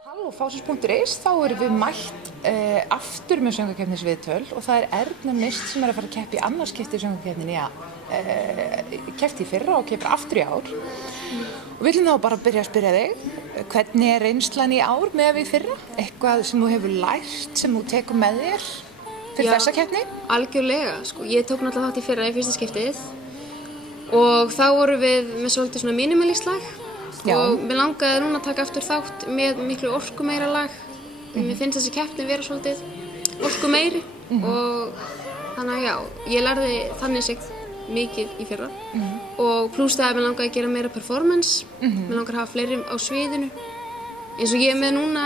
Halló, Fásus.is, þá erum við mætt aftur með söngvakeppnisviðtöl og það er Erna Mist sem er að fara að keppa í annarskipti í söngvakeppninni, keppti í fyrra og keppir aftur í ár. Og við viljum þá bara byrja að spyrja þig, hvernig er reynslan í ár með við fyrra? Eitthvað sem þú hefur lært, sem þú tekur með þér fyrir þessa keppni? Algjörlega, sko. Ég tók náttúrulega þátt í fyrra í fyrsta skiptið og þá vorum við með svolítið svona minimalistlag. Já. Og mér langaði núna að taka aftur þátt með miklu orku meira lag. Mér finnst þessi keppni vera svolítið orku meiri og þannig að já, ég lærði þannig sig mikið í fyrra og pluss það að mér langaði að gera meira performance. Mér langar að hafa fleiri á sviðinu. Eins og ég er með núna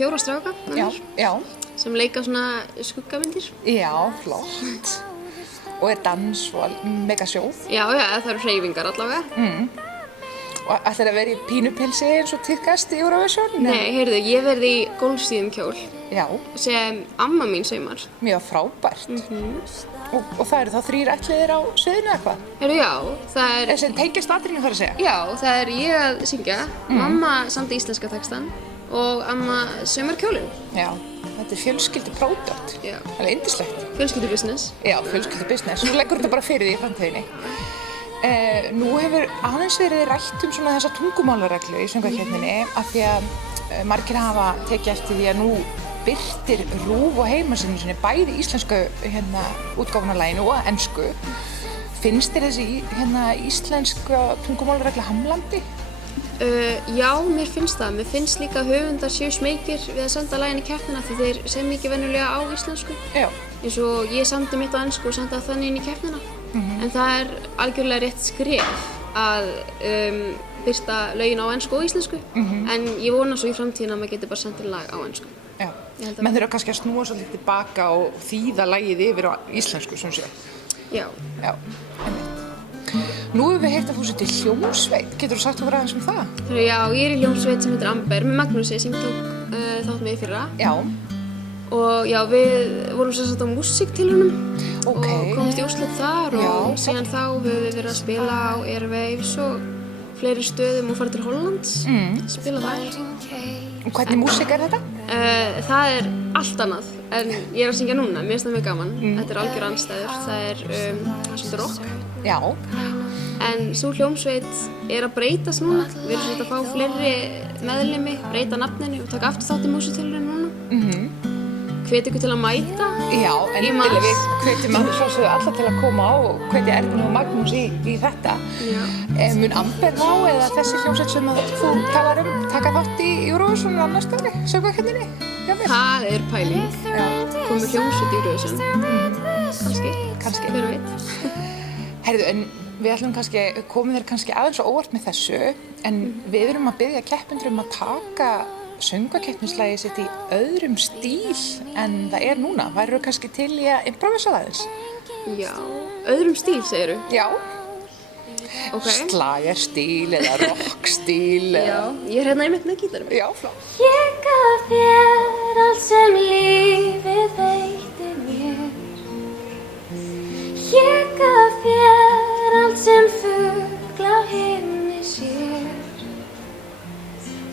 4 stráka Já. sem leika svona skuggamyndir. Já, flott. Og er dans og mega sjó. Já, það eru hreyfingar allavega. Og ætlar að vera í pínupilsi eins og tíðkast í Eurovision? Nei, heyrðu, ég verði í golfstíðum kjól Já, sem amma mín saumar. mjög frábært. Og það eru þá 3 ættliðir á sviðinu eða hvað? Heyrðu, já, það er... Þessi tengist atriðinu þarf að segja? Já, það er ég að syngja, mamma samdi íslenska textan og amma saumar kjólinn. Já, þetta er fjölskyldupródúkt. Já. Alveg yndislegt. Fjölskyldubusiness. Já, fjölskyldubusiness. Þú leggur þetta bara fyrir því í framtíðinni. Nú hefur aðeins verið rætt svona þessa tungumálareglu í söngvakeppninni af því að margir hafa tekið eftir því að nú birtir RÚV og heimasíðunni sinni bæði íslensku útgáfuna af laginu og ensku. Finnst þér þessi íslenska tungumálaregla hamlandi? Já, mér finnst það. Mér finnst líka að höfundar séu smeykir við að senda lagin í keppnina því þeir sem ekki venjulega á íslensku. Já. Eins og ég samdi mitt á ensku og sendi það þannig inn í keppnina. En það er algjörlega rétt skref að birta lögin á ensku og íslensku. En ég vona svo í framtíðina að maður geti bara sendið lag á ensku. Já. Menn þurfa kannski að snúa svolítið tilbaka og þýða lagið yfir á íslensku, sem sé. Já. Já, einmitt. Nú hefur við heyrt að þú settir hljómsveit. Getur þú sagt okkur aðeins um það? Já, ég er í hljómsveit sem heitir Amber með Magnúsi sem tók þátt með í fyrra. Já. Og já, við vorum sem sagt á músíktilraunum og komumst í úrslit þar og síðan þá höfum við verið að spila á Airwaves og fleiri stöðum og farið til Hollands, spila þar. Og hvernig músík er þetta? Það er allt annað en ég er að syngja núna, mér finnst það mjög gaman. Þetta er algjör andstæður, það er svolítið rock. Já. En svo hljómsveit er að breytast núna, við erum svolítið að fá fleiri meðlimi, breyta nafninu og taka aftur þátt í músíktilraunum núna. Hvet ykkur til að mæta. Já, endilega við hvetjum alla til að koma á og hvetja Ernu og Magnús í þetta. Já. Mun Amber þá eða þessi hljómsveit sem þú talar um taka þátt í Eurovision og annars stöðri, söngvakeppninni? Það er pæling. Komið hljómsveit í Eurovision. Kannski. Hver veit. Heyrðu, en við ætlum komum þér kannski aðeins og óvart með þessu, en við erum að biðja keppendur um að taka söngvakeppnislagið sitt í öðrum stíl en það er núna. Værirðu kannski til í að improvisa það aðeins? Já, öðrum stíl segirðu? Já. Okay. Slagerstíl eða rockstíl. Já, ég er hérna einmitt með gítarum. Já, flott. Ég gaf þér allt sem lífið veitti mér. Ég gaf þér allt sem fugl á himni sér.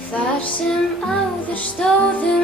Þar sem áður stóðu